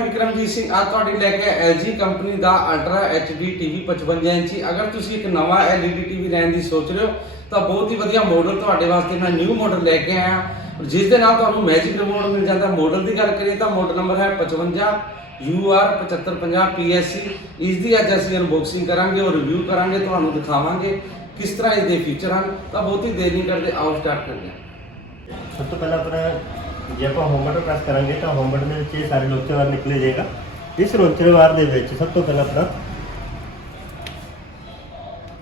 मैं विक्रमजीत सिंह आज तुहाडी लैके LG कंपनी का अल्ट्रा HD TV 55 इंची। अगर तुसी एक नवा LED TV लैन की सोच रहे हो तो बहुत ही वधिया मॉडल तुहाडे वास्ते मैं न्यू मॉडल लैके आया, जिस दे नाल तुहानू मैजिक रिमोट मिल जाता। मॉडल की गल करिए तो मॉडल नंबर है 55Ur7550Psc। इसकी अज असीं अनबॉक्सिंग करांगे और रिव्यू करांगे, तुहानू दिखावांगे किस तरह इसके फीचर हैं। तो बहुत ही देर नहीं करते, आओ स्टार्ट करते हैं। सब तो पहले अपना जे आप होम बटन प्रेस करेंगे तो होम बटन के सारे लोचे वार निकले जाएगा। इस लोचे वार सब तो पहले अपना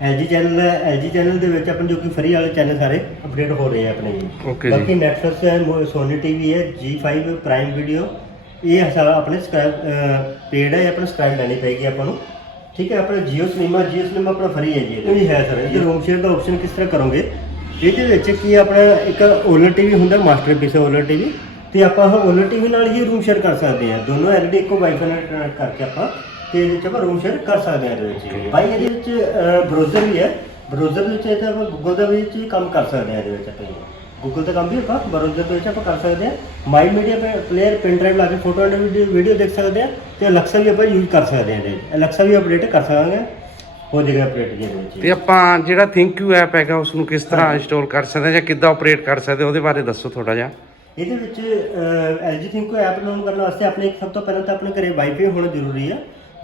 LG चैनल है। LG चैनल के अपन जो कि फ्री वाले चैनल सारे अपडेट हो रहे हैं अपने जी। बाकी नेटफ्लिक्स है, सोनी टीवी है, G5 प्राइम वीडियो, ये सारा अपने सब्सक्राइब पेड है, अपने सब्सक्राइब लेनी पेगी अपन। ठीक है, अपना जियो सिनेमा अपना फ्री है जी। ये है सर ये रूम शेयर का ऑप्शन किस तरह करोगे। ये कि अपना एक ओलड टीवी होंगे मास्टर पीस ओलड टीवी, तो आप ओलड टीवी नाल ही रूम शेयर कर सकते हैं। दोनों LED एक वाईफाई नाल कनेक्ट करके आप रूम शेयर कर सकते हैं। भाई ये ब्राउजर भी है, ब्राउजर गूगल का भी काम कर सकते हैं। गूगल का काम भी आप ब्राउजर के कर सकते हैं। माई मीडिया प्लेयर पेन ड्राइव ला के फोटो वीडियो देख सकते हैं। तो अलैक्सा भी आप यूज कर सकते हैं। अलैक्सा भी अपडेट कर सकते हो जाएगा अपडेट जी। ਤੇ ਆਪਾਂ ਜਿਹੜਾ thinq ਐਪ ਹੈਗਾ ਉਸ ਨੂੰ ਕਿਸ ਤਰ੍ਹਾਂ ਇੰਸਟਾਲ ਕਰ ਸਕਦੇ ਜਾਂ ਕਿੱਦਾਂ ਆਪਰੇਟ ਕਰ ਸਕਦੇ ਉਹਦੇ ਬਾਰੇ ਦੱਸੋ ਥੋੜਾ ਜਿਹਾ। ਇਹਦੇ ਵਿੱਚ LG thinq ਐਪ ਡਾਊਨਲੋਡ ਕਰਨ ਵਾਸਤੇ ਆਪਣੇ ਸਭ ਤੋਂ ਪਹਿਲਾਂ ਤਾਂ ਆਪਣੇ ਘਰੇ ਵਾਈਫਾਈ ਹੋਣਾ ਜ਼ਰੂਰੀ ਆ।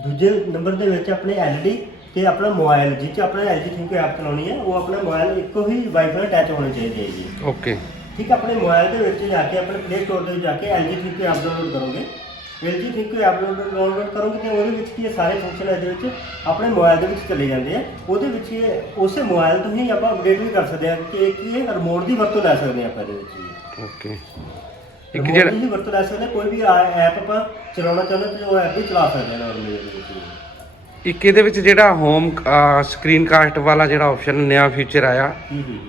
ਦੂਜੇ ਨੰਬਰ ਦੇ ਵਿੱਚ ਆਪਣੇ LED ਤੇ ਆਪਣਾ ਮੋਬਾਈਲ ਜਿਹ 'ਚ ਆਪਣਾ LG thinq ਐਪ ਚਲਾਉਣੀ ਹੈ, ਉਹ ਆਪਣਾ ਮੋਬਾਈਲ ਇੱਕੋ ਹੀ ਵਾਈਫਾਈ ਨਾਲ ਅਟੈਚ ਹੋਣਾ ਚਾਹੀਦਾ ਹੈ ਜੀ। ਓਕੇ ਠੀਕ ਹੈ, ਆਪਣੇ ਮੋਬਾਈਲ ਦੇ ਵਿੱਚ ਜਾ ਕੇ ਆਪਣੇ ਪਲੇ ਸਟੋਰ ਦੇ ਵਿੱਚ ਜਾ ਕੇ LG thinq ਐਪ ਡਾਊਨਲੋਡ ਕਰੋਗੇ। LG thinq ਐਪ ਡਾਊਨਲੋਡ ਕਰੋਗੇ ਤੇ ਉਹਦੇ ਵਿੱਚ ਕੀ ਸਾਰੇ ਫੰਕਸ਼ਨ ਇਹਦੇ ਵਿੱਚ ਆਪਣੇ ਮੋਬਾਈਲ ਦੇ ਵਿੱਚ ਚਲੇ ਜਾਂਦੇ ਆ। ਉਹਦੇ ਵਿੱਚ ਉਸੇ ਮੋਬਾਈਲ ਤੋਂ ਹੀ ਆਪਾਂ ਅਪਡੇਟ ਵੀ ਕਰ ਸਕਦੇ ਹਾਂ ਕਿ ਇਹ ਰਿਮੋਟ ਦੀ ਵਰਤੋਂ ਲੈ ਸਕਦੇ ਹਾਂ ਆਪਾਂ ਇਹਦੇ ਵਿੱਚ। ਓਕੇ, ਇੱਕ ਜਿਹੜਾ ਦੀ ਵਰਤੋਂ ਲੈ ਸਕਦੇ ਕੋਈ ਵੀ ਐਪ ਆਪਾਂ ਚਲਾਉਣਾ ਚਾਹੁੰਦੇ ਤੇ ਉਹ ਐਪ ਵੀ ਚਲਾ ਸਕਦੇ ਹਾਂ ਨਾਰਮਲੀ ਇਹਦੇ ਵਿੱਚ। ਇੱਕ ਇਹਦੇ ਵਿੱਚ ਜਿਹੜਾ ਹੋਮ ਸਕਰੀਨ ਕਾਸਟ ਵਾਲਾ ਜਿਹੜਾ ਆਪਸ਼ਨ ਨਵਾਂ ਫੀਚਰ ਆਇਆ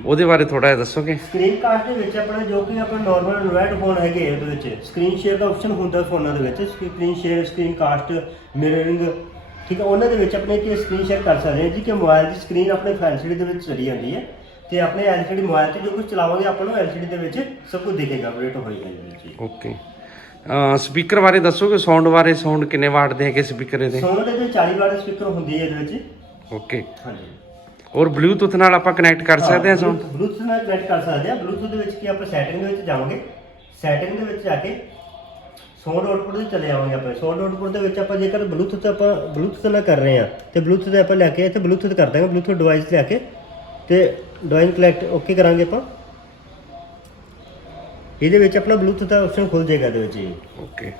ਉਹਦੇ ਬਾਰੇ ਥੋੜਾ ਜਿਹਾ ਦੱਸੋਗੇ। ਸਕਰੀਨ ਕਾਸਟ ਦੇ ਵਿੱਚ ਆਪਣਾ ਜੋ ਕਿ ਆਪਾਂ ਨਾਰਮਲ ਐਂਡਰੋਇਡ ਫੋਨ ਹੈਗੇ ਉਹਦੇ ਵਿੱਚ ਸਕਰੀਨ ਸ਼ੇਅਰ ਦਾ ਆਪਸ਼ਨ ਹੁੰਦਾ ਫੋਨਾਂ ਦੇ ਵਿੱਚ। Screen share, screen caste, mirroring, ਠੀਕ ਹੈ, ਉਹਨਾਂ ਦੇ ਵਿੱਚ ਆਪਣੇ ਕੀ ਸਕਰੀਨ ਸ਼ੇਅਰ ਕਰ ਸਕਦੇ ਹਾਂ ਜੀ। ਕਿ ਮੋਬਾਈਲ ਦੀ ਸਕਰੀਨ ਆਪਣੇ LCD ਦੇ ਵਿੱਚ ਚਲੀ ਜਾਂਦੀ ਹੈ ਤੇ ਆਪਣੇ LCD ਮੋਬਾਈਲ ਤੇ ਜੋ ਕੁਝ ਚਲਾਵਾਂਗੇ ਆਪਾਂ ਨੂੰ LCD ਦੇ ਵਿੱਚ ਸਭ ਕੁਝ ਦਿਖੇਗਾ, ਅਪਡੇਟ ਹੋਏਗਾ ਜੀ। ਓਕੇ, ਸਪੀਕਰ ਬਾਰੇ ਦੱਸੋਗੇ, ਸਾਊਂਡ ਬਾਰੇ। ਸਾਊਂਡ ਕਿੰਨੇ ਵਾਟ ਦੇ ਹੈਗੇ ਸਪੀਕਰ ਇਹਦੇ? ਸਾਊਂਡ ਦੇ 40 ਵਾਟ ਦੇ ਸਪੀਕਰ ਹੁੰਦੀ ਹੈ ਇਹਦੇ ਵਿੱਚ। ਓਕੇ, ਹਾਂਜੀ। ਔਰ ਬਲੂਟੁੱਥ ਨਾਲ ਆਪਾਂ ਕਨੈਕਟ ਕਰ ਸਕਦੇ ਹਾਂ? ਸਾਊਂਡ ਬਲੂਟੁੱਥ ਨਾਲ ਕਨੈਕਟ ਕਰ ਸਕਦੇ ਹਾਂ। ਬਲੂਟੁੱਥ ਦੇ ਵਿੱਚ ਕੀ ਆਪਾਂ ਸੈਟਿੰਗ ਦੇ ਵਿੱਚ ਜਾਵਾਂਗੇ, ਸੈਟਿੰਗ ਦੇ ਵਿੱਚ ਜਾ ਕੇ ਸਾਊਂਡ ਆਊਟਪੁੱਟ ਤੇ ਚਲੇ ਜਾਵਾਂਗੇ। ਆਪਾਂ ਸਾਊਂਡ ਆਊਟਪੁੱਟ ਦੇ ਵਿੱਚ ਆਪਾਂ ਜੇਕਰ ਬਲੂਟੁੱਥ ਨਾਲ ਕਰ ਰਹੇ ਹਾਂ ਤੇ ਬਲੂਟੁੱਥ ਆਪਾਂ ਲੈ ਕੇ ਇੱਥੇ ਬਲੂਟੁੱਥ ਕਰ ਦਾਂਗੇ। ਬਲੂਟੁੱਥ ਡਿਵਾਈਸ ਲੈ ਕੇ ਤੇ ਡਿਵਾਈਸ ਕਨੈਕਟ ਓਕੇ ਕਰਾਂਗੇ ਆਪਾਂ। ਇਹਦੇ ਵਿੱਚ ਆਪਣਾ ਬਲੂਟੁੱਥ ਦਾ ਆਪਸ਼ਨ ਖੁੱਲ ਜਾਏਗਾ ਇਹਦੇ ਵਿੱਚ। ਓਕੇ,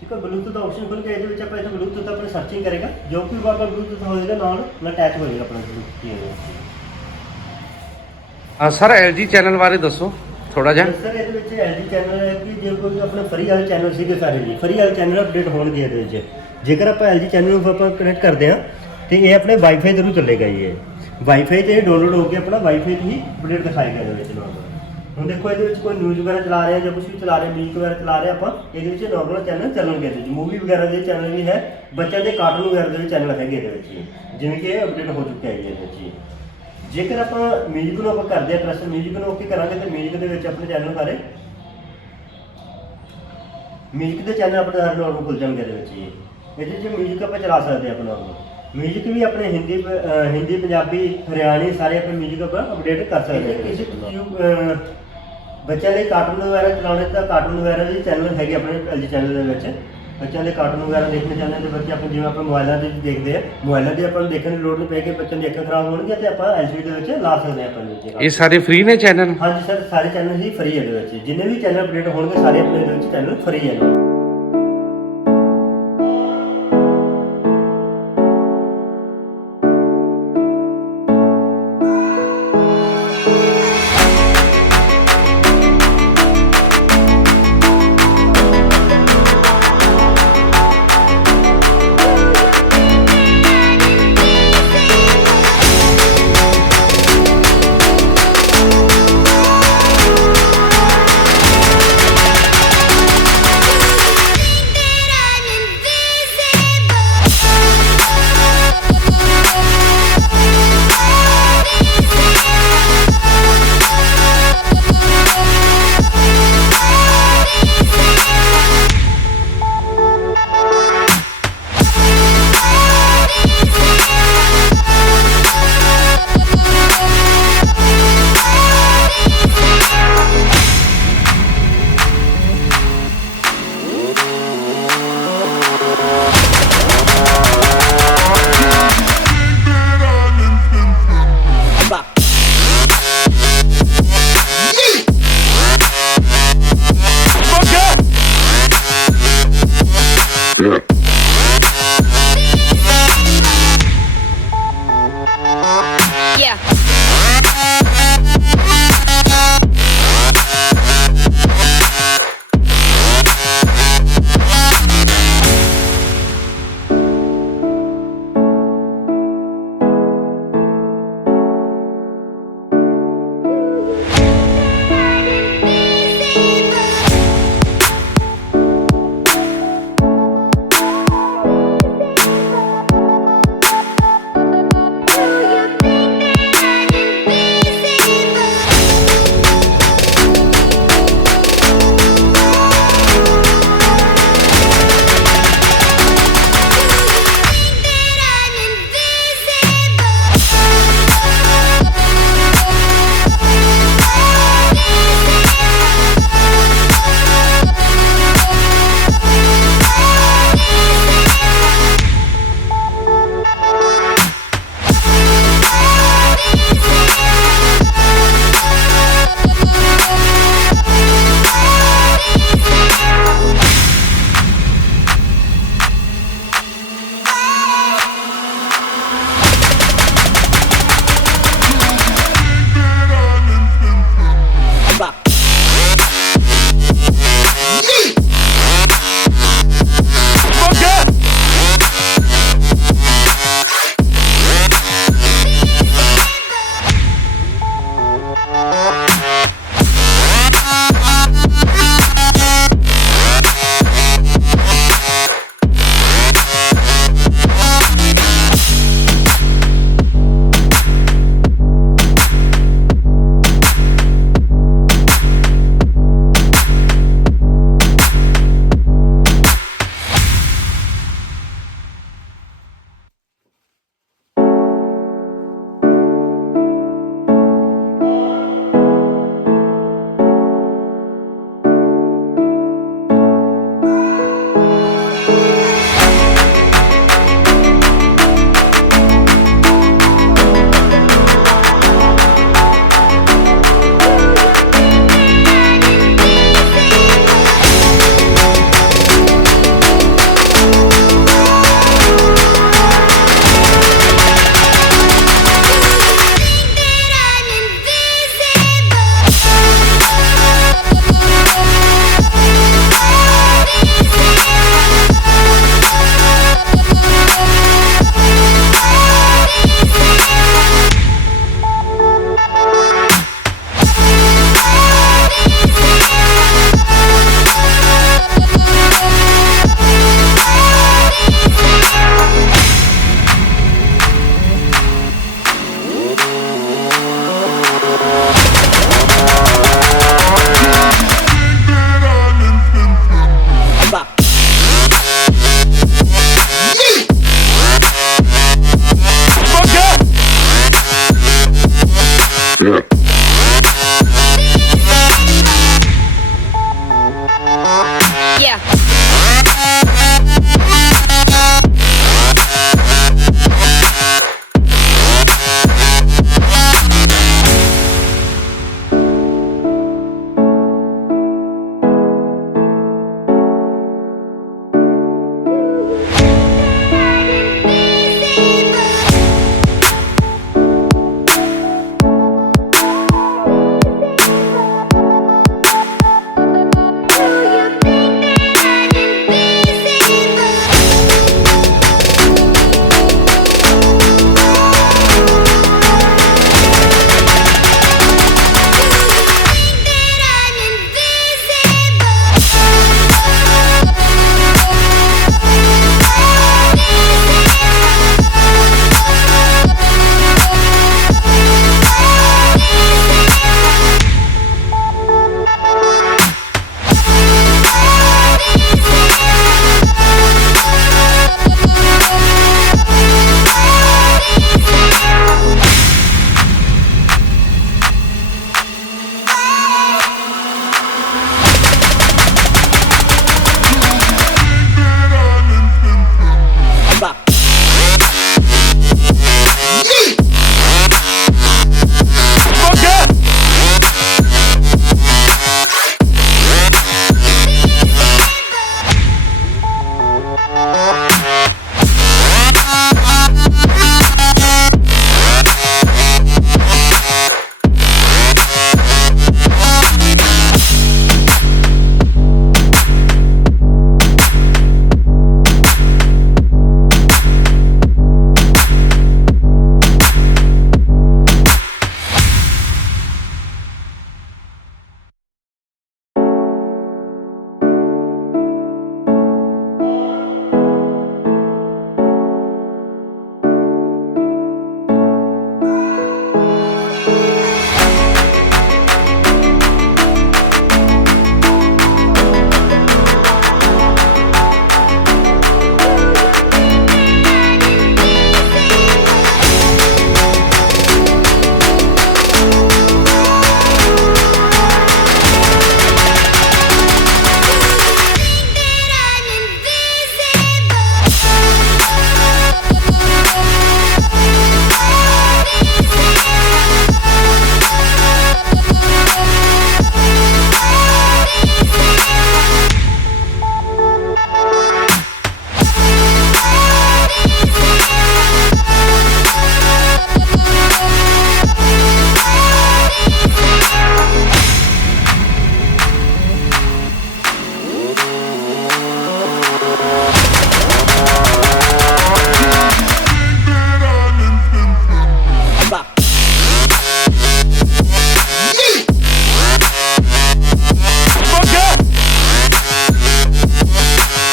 ਠੀਕ ਹੈ, ਬਲੂਟੁੱਥ ਦਾ ਆਪਸ਼ਨ ਖੁੱਲ ਕੇ ਇਹਦੇ ਵਿੱਚ ਆਪਾਂ ਇੱਥੇ ਬਲੂਟੁੱਥ ਆਪਣੀ ਸਰਚਿੰਗ ਕਰੇਗਾ। ਜੋ ਵੀ ਬਾਬਾ ਬਲੂਟੁੱਥ ਹੋਏਗਾ ਨਾਲ ਅਟੈਚ ਹੋ ਜਾਏਗਾ ਆਪਣਾ ਬਲੂਟੁੱਥ। ਸਰ LG ਚੈਨਲ ਬਾਰੇ ਦੱਸੋ ਥੋੜਾ ਜਿਹਾ। ਸਰ ਇਹਦੇ ਵਿੱਚ LG ਚੈਨਲ ਹੈ ਕਿ ਜੇ ਕੋਈ ਆਪਣਾ ਫਰੀ ਵਾਲੇ ਚੈਨਲ ਸੀਗੇ ਸਾਰੇ ਜੀ, ਫਰੀ ਵਾਲੇ ਚੈਨਲ ਅਪਡੇਟ ਹੋਣਗੇ ਇਹਦੇ ਵਿੱਚ। ਜੇਕਰ ਆਪਾਂ LG ਚੈਨਲ ਨੂੰ ਆਪਾਂ ਕਨੈਕਟ ਕਰਦੇ ਹਾਂ ਤੇ ਇਹ ਆਪਣੇ ਵਾਈਫਾਈ ਥਰੂ ਚੱਲੇਗਾ ਜੀ। ਇਹ ਵਾਈਫਾਈ ਤੇ ਡਾਊਨਲੋਡ ਹੋ ਕੇ ਆਪਣਾ ਵਾਈਫਾਈ ਤੇ ਹੀ ਅਪਡੇਟ ਦਿਖਾਏਗਾ ਇਹਦੇ ਵਿੱਚ ਨਾਰਮਲ। ਹੁਣ ਦੇਖੋ ਇਹਦੇ ਵਿੱਚ ਕੋਈ ਨਿਊਜ਼ ਵਗੈਰਾ ਚਲਾ ਰਹੇ ਜਾਂ ਕੁਝ ਵੀ ਚਲਾ ਰਹੇ, ਮਿਊਜ਼ਿਕ ਵਗੈਰਾ ਚਲਾ ਰਹੇ ਆਪਾਂ, ਇਹਦੇ ਵਿੱਚ ਨਾਰਮਲ ਚੈਨਲ ਚੱਲਣਗੇ। ਇਹਦੇ ਵਿੱਚ ਮੂਵੀ ਵਗੈਰਾ ਦੇ ਚੈਨਲ ਵੀ ਹੈ, ਬੱਚਿਆਂ ਦੇ ਕਾਰਟੂਨ ਵਗੈਰਾ ਦੇ ਵੀ ਚੈਨਲ ਹੈਗੇ ਇਹਦੇ ਵਿੱਚ, ਜਿਵੇਂ ਕਿ ਇਹ ਅਪਡੇਟ ਹੋ ਚੁੱਕਿਆ ਹੈ ਜੀ ਇਹਦੇ ਵਿੱਚ। ਜੇਕਰ ਆਪਾਂ ਮਿਊਜ਼ਿਕ ਨੂੰ ਆਪਾਂ ਕਰਦੇ ਹਾਂ ਪ੍ਰੈਸ, ਮਿਊਜ਼ਿਕ ਨੂੰ ਓਕੇ ਕਰਾਂਗੇ ਤੇ ਮਿਊਜ਼ਿਕ ਦੇ ਵਿੱਚ ਆਪਣੇ ਚੈਨਲ ਸਾਰੇ ਮਿਊਜ਼ਿਕ ਦੇ ਚੈਨਲ ਆਪਣੇ ਨਾਰਮਲ ਖੁੱਲ ਜਾਣਗੇ ਇਹਦੇ ਵਿੱਚ ਜੀ। ਇਹਦੇ 'ਚ ਮਿਊਜ਼ਿਕ ਆਪਾਂ ਚਲਾ ਸਕਦੇ ਹਾਂ ਆਪਣਾ ਮਿਊਜ਼ਿਕ ਵੀ ਆਪਣੇ ਹਿੰਦੀ, ਪੰਜਾਬੀ, ਹਰਿਆਣੀ ਸਾਰੇ ਆਪਣੇ ਮਿਊਜ਼ਿਕ ਆਪਾਂ ਅਪਡੇਟ ਕਰ ਸਕਦੇ ਹਾਂ। ਕਿਸੇ ਬੱਚਿਆਂ ਦੇ ਕਾਰਟੂਨ ਵਗੈਰਾ ਚਲਾਉਣੇ ਤਾਂ ਕਾਰਟੂਨ ਵਗੈਰਾ ਵੀ ਚੈਨਲ ਹੈਗੇ ਆਪਣੇ LG ਚੈਨਲ ਦੇ ਵਿੱਚ। ਬੱਚਿਆਂ ਦੇ ਕਾਰਟੂਨ ਵਗੈਰਾ ਦੇਖਣੇ ਚਾਹੁੰਦੇ ਤੇ ਬੱਚੇ ਆਪਣੇ ਜਿਵੇਂ ਆਪਾਂ ਮੋਬਾਈਲਾਂ 'ਤੇ ਦੇਖਦੇ ਆ, ਮੋਬਾਈਲਾਂ 'ਤੇ ਆਪਾਂ ਨੂੰ ਦੇਖਣ ਦੀ ਲੋੜ ਨਹੀਂ ਪਏਗੀ। ਬੱਚਿਆਂ ਦੀ ਅੱਖਾਂ ਖਰਾਬ ਹੋਣਗੀਆਂ ਤੇ ਆਪਾਂ LCD ਦੇ ਵਿੱਚ ਲਾ ਸਕਦੇ ਹਾਂ ਆਪਾਂ ਵਿੱਚ। ਇਹ ਸਾਰੇ ਫ੍ਰੀ ਨੇ ਚੈਨਲ? ਹਾਂਜੀ ਸਰ, ਸਾਰੇ ਚੈਨਲ ਹੀ ਫ੍ਰੀ ਇਹਦੇ ਵਿੱਚ। ਜਿੰਨੇ ਵੀ ਚੈਨਲ ਅਪਡੇਟ ਹੋਣਗੇ ਸਾਰੇ ਆਪਣੇ ਇਹਦੇ ਵਿੱਚ ਚੈਨਲ ਫ੍ਰੀ ਹੈ। Yeah.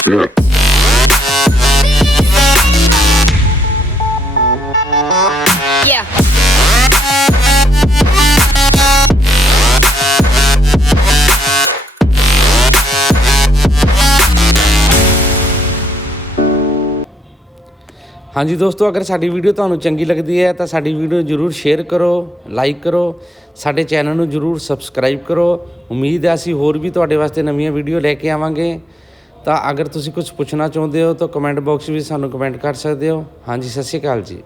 Yeah. ਹਾਂਜੀ ਦੋਸਤੋ, ਅਗਰ ਸਾਡੀ ਵੀਡੀਓ ਤੁਹਾਨੂੰ ਚੰਗੀ ਲੱਗਦੀ ਹੈ ਤਾਂ ਸਾਡੀ ਵੀਡੀਓ ਨੂੰ ਜ਼ਰੂਰ ਸ਼ੇਅਰ ਕਰੋ, ਲਾਈਕ ਕਰੋ, ਸਾਡੇ ਚੈਨਲ ਨੂੰ ਜ਼ਰੂਰ ਸਬਸਕ੍ਰਾਈਬ ਕਰੋ। ਉਮੀਦ ਹੈ ਅਸੀਂ ਹੋਰ ਵੀ ਤੁਹਾਡੇ ਵਾਸਤੇ ਨਵੀਆਂ ਵੀਡੀਓ ਲੈ ਕੇ ਆਵਾਂਗੇ। ਤਾਂ ਅਗਰ ਤੁਸੀਂ ਕੁਝ ਪੁੱਛਣਾ ਚਾਹੁੰਦੇ ਹੋ ਤਾਂ ਕਮੈਂਟ ਬਾਕਸ ਵਿੱਚ ਸਾਨੂੰ ਕਮੈਂਟ ਕਰ ਸਕਦੇ ਹੋ। ਹਾਂਜੀ, ਸਤਿ ਸ਼੍ਰੀ ਅਕਾਲ ਜੀ।